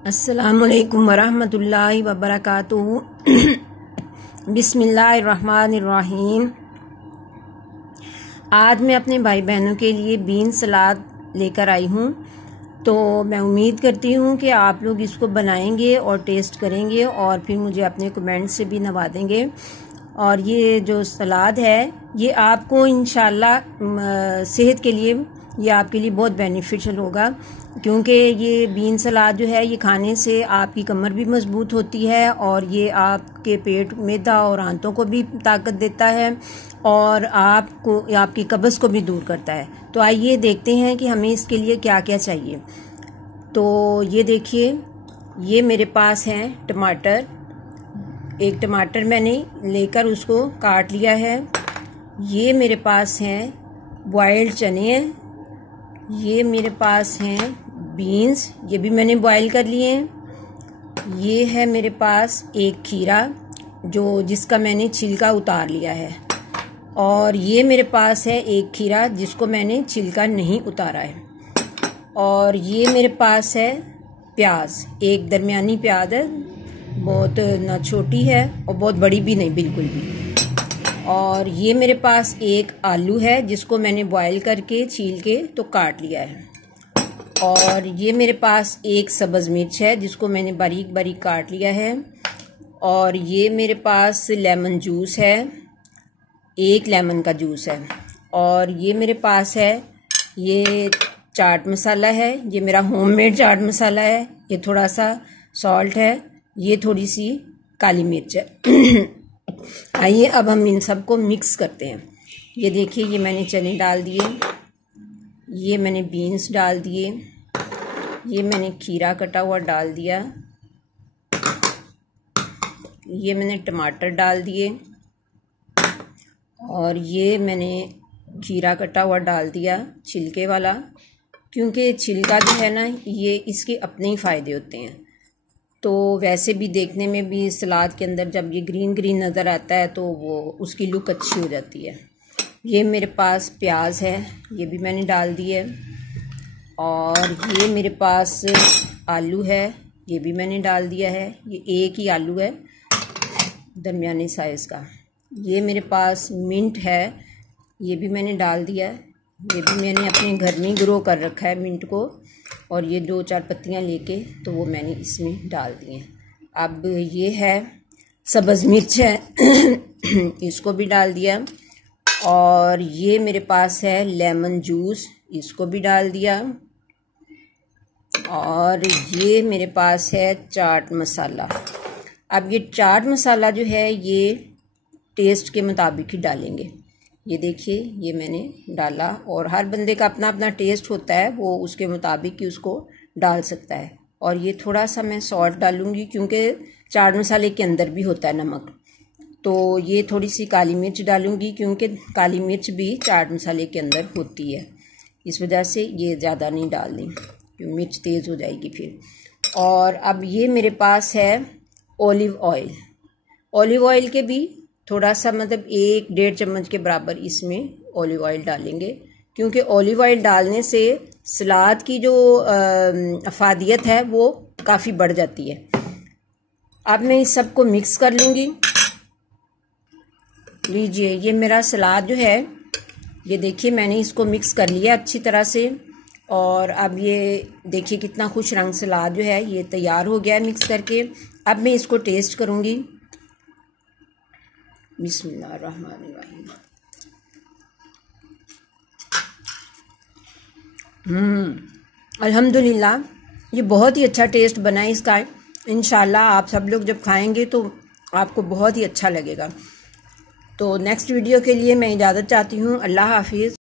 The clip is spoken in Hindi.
अस्सलामुअलैकुम वरहमतुल्लाहि वबरकातुहू। बिस्मिल्लाहिर्रहमानिर्रहीम। आज मैं अपने भाई बहनों के लिए बीन सलाद लेकर आई हूँ। तो मैं उम्मीद करती हूँ कि आप लोग इसको बनाएंगे और टेस्ट करेंगे और फिर मुझे अपने कमेंट से भी नवाजेंगे। और ये जो सलाद है ये आपको इंशाल्लाह सेहत के लिए ये आपके लिए बहुत बेनिफिशियल होगा, क्योंकि ये बीन सलाद जो है ये खाने से आपकी कमर भी मजबूत होती है और ये आपके पेट मैदा और आंतों को भी ताकत देता है और आपको आपकी कब्ज़ को भी दूर करता है। तो आइए देखते हैं कि हमें इसके लिए क्या क्या चाहिए। तो ये देखिए, ये मेरे पास हैं टमाटर। एक टमाटर मैंने लेकर उसको काट लिया है। ये मेरे पास हैं बॉइल्ड चने हैं। ये मेरे पास हैं बीन्स, ये भी मैंने बॉईल कर लिए हैं। ये है मेरे पास एक खीरा जिसका मैंने छिलका उतार लिया है। और ये मेरे पास है एक खीरा जिसको मैंने छिलका नहीं उतारा है। और ये मेरे पास है प्याज, एक दरमियानी प्याज है, बहुत ना छोटी है और बहुत बड़ी भी नहीं बिल्कुल भी। और ये मेरे पास एक आलू है जिसको मैंने बॉईल करके छील के तो काट लिया है। और ये मेरे पास एक सब्ज़ मिर्च है जिसको मैंने बारीक बारीक काट लिया है। और ये मेरे पास लेमन जूस है, एक लेमन का जूस है। और ये मेरे पास है ये चाट मसाला है, ये मेरा होममेड चाट मसाला है। ये थोड़ा सा सॉल्ट है, ये थोड़ी सी काली मिर्च है। आइए अब हम इन सबको मिक्स करते हैं। ये देखिए, ये मैंने चने डाल दिए, ये मैंने बीन्स डाल दिए, ये मैंने खीरा कटा हुआ डाल दिया, ये मैंने टमाटर डाल दिए और ये मैंने खीरा कटा हुआ डाल दिया छिलके वाला, क्योंकि छिलका जो है ना ये इसके अपने ही फ़ायदे होते हैं। तो वैसे भी देखने में भी सलाद के अंदर जब ये ग्रीन ग्रीन नज़र आता है तो वो उसकी लुक अच्छी हो जाती है। ये मेरे पास प्याज है, ये भी मैंने डाल दी है। और ये मेरे पास आलू है, ये भी मैंने डाल दिया है। ये एक ही आलू है दरमियाने साइज़ का। ये मेरे पास मिंट है, ये भी मैंने डाल दिया है। ये भी मैंने अपने घर में ग्रो कर रखा है मिंट को। और ये 2-4 पत्तियां लेके तो वो मैंने इसमें डाल दी हैं। अब ये है सब्ज़ मिर्च है इसको भी डाल दिया। और ये मेरे पास है लेमन जूस, इसको भी डाल दिया। और ये मेरे पास है चाट मसाला। अब ये चाट मसाला जो है ये टेस्ट के मुताबिक ही डालेंगे। ये देखिए, ये मैंने डाला और हर बंदे का अपना अपना टेस्ट होता है, वो उसके मुताबिक ही उसको डाल सकता है। और ये थोड़ा सा मैं सॉल्ट डालूंगी क्योंकि चाट मसाले के अंदर भी होता है नमक। तो ये थोड़ी सी काली मिर्च डालूंगी क्योंकि काली मिर्च भी चाट मसाले के अंदर होती है, इस वजह से ये ज़्यादा नहीं डालनी क्योंकि मिर्च तेज़ हो जाएगी फिर। और अब ये मेरे पास है ऑलिव ऑयल। ऑलिव ऑयल के भी थोड़ा सा मतलब 1-1.5 चम्मच के बराबर इसमें ऑलिव ऑयल डालेंगे, क्योंकि ऑलिव ऑयल डालने से सलाद की जो अफादियत है वो काफ़ी बढ़ जाती है। अब मैं इस सब को मिक्स कर लूँगी। लीजिए, ये मेरा सलाद जो है ये देखिए मैंने इसको मिक्स कर लिया अच्छी तरह से। और अब ये देखिए कितना खुश रंग सलाद जो है ये तैयार हो गया है मिक्स करके। अब मैं इसको टेस्ट करूँगी। बिस्मिल्लाहिर्रहमानिर्रहीम। अल्हम्दुलिल्लाह, ये बहुत ही अच्छा टेस्ट बना है इसका। इंशाल्लाह आप सब लोग जब खाएंगे तो आपको बहुत ही अच्छा लगेगा। तो नेक्स्ट वीडियो के लिए मैं इजाज़त चाहती हूँ। अल्लाह हाफिज़।